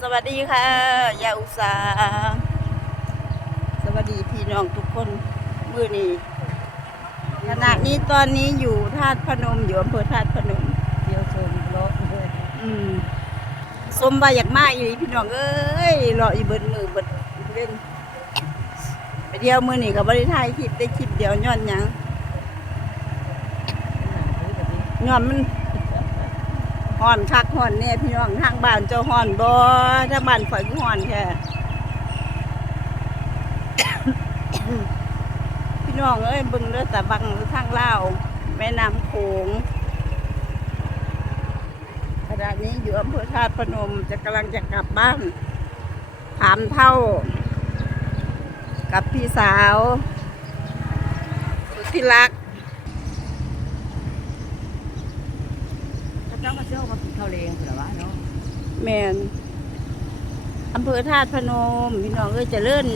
สวัสดีค่ะ ยาอุตสาห์สวัสดีพี่น้องทุกคนมือนี้ขณะนี้ตอนนี้อยู่ธาตุพนมอยู่อำเภอธาตุพนมเที่ยวชมรถเลยอืมสมบาอยากมาอีหลีพี่น้องเอ้ยรออีเบิดมือเบิดเล่นไปเดียวมือนี่กับบริถ่ายคลิปได้คลิปเดียวย้อนหยังย้อนมัน ห่อนคักห่อนเนี่ยพี่น้องทางบ้านเจ้าห่อนบ่ทางบ้านข่อยคือห่อนแค่พี่น้องเอ้ยบึงเด้อแต่บังทางเล่าแม่น้ำโขงขณะนี้อยู่อำเภอธาตุพนมจะกำลังจะกลับบ้านถามเท่า กับพี่สาวสุดที่รักาเจ้ามาเที่ยวมากินข้าว เลงเหรอวะเนาะแมนอำเภอธาตุพนม พี่น้องเอ้ยเจะเลื่อน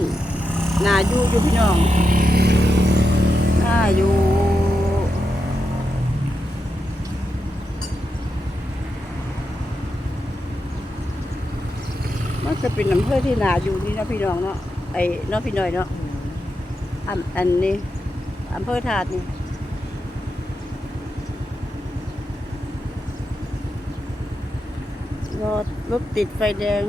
นาอยู่อยู่พี่น้องน่าอยู่มันจะเป็นอำเภอที่นาอยู่นี่เนาะพี่น้องเนาะไอ้เนาะพี่น้อยเนาะอันอันนี้อำเภอธาตุนี่ รถรถติดไฟแดง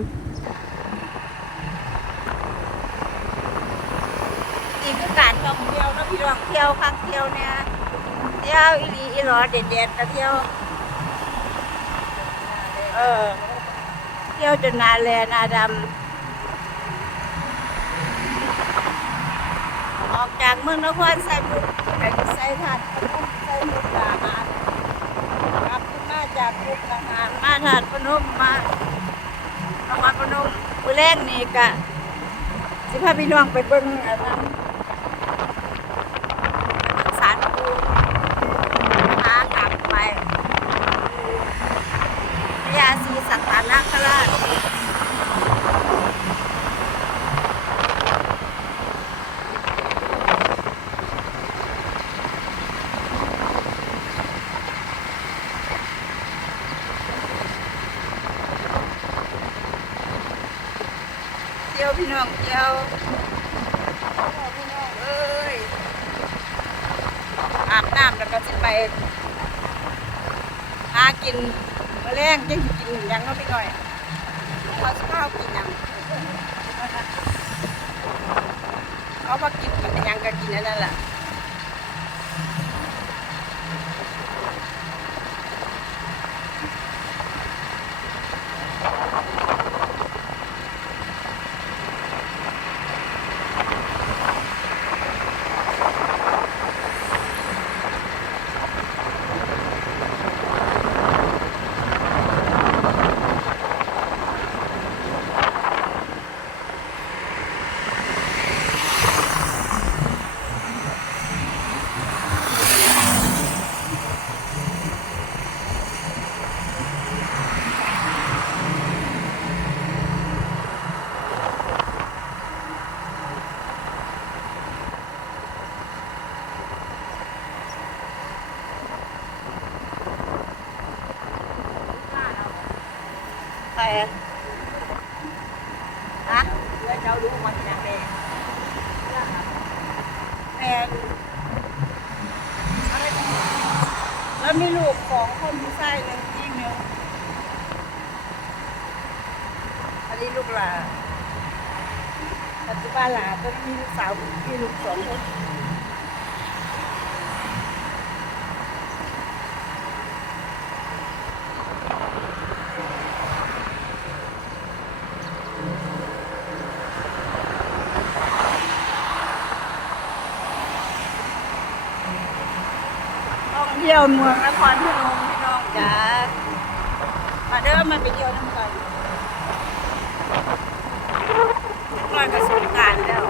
นี่คือการท่องเที่ยวนะพี่น้องเที่ยวพักเที่ยวเนี่ยเที่ยวอีหลีอีหลอเด็ดๆนะเที่ยว เออ เที่ยวจนนาแลนาดำออกจากเมืองนครไซมุกไปไซทัดพนมไซมุกดาหารกลับขึ้นมา จากมุกดาหารมาถาดพนมมาเอามาพนมมือแรกนี่กะสิพาพี่น้องไปเบิ่งอันนั้นสารปูหากลับไปพญาศรีสัตตานาคราชเที่ ยวพี่น้องเที่ยวพี่น้องเอ้ยอาบน้ำแล้วก็สิไปหากินมะแรงจังกินยังเนาะพี่น้อยมาสข้าวกินยังเขามากินกินยังก็กินนนั้นแหละ แต่ฮะแล้วเจ้ารู้มาที่ไหนเองแม่แล้วมีลูกของคนผู้ชายหนึ่งอีกหนึ่งอันนี้ลูกหลานปัจจุบันหลานก็มีลูกสาวมีลูกสองคน เที่ยวเมืองนครพนมพี่น้องจ้ามาเด้อมาไปเที่ยวน้ำกันนอนกับสงกรารแล้ว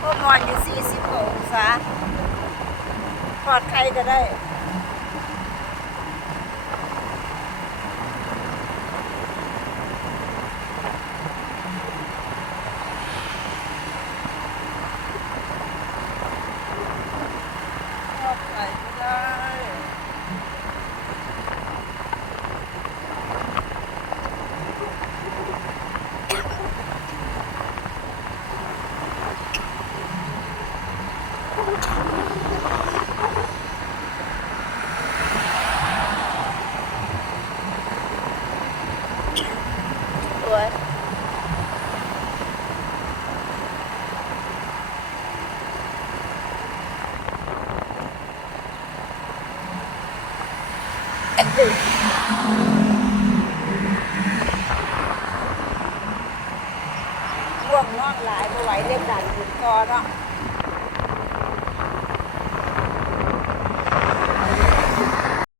พวกนอนอยู่40กว่าองศาปลอดใครก็ได้ ปลอดภัยก็ได้ ง่วงนอนหลายบ่ไหวเรียกดันขึ้นคอเนาะ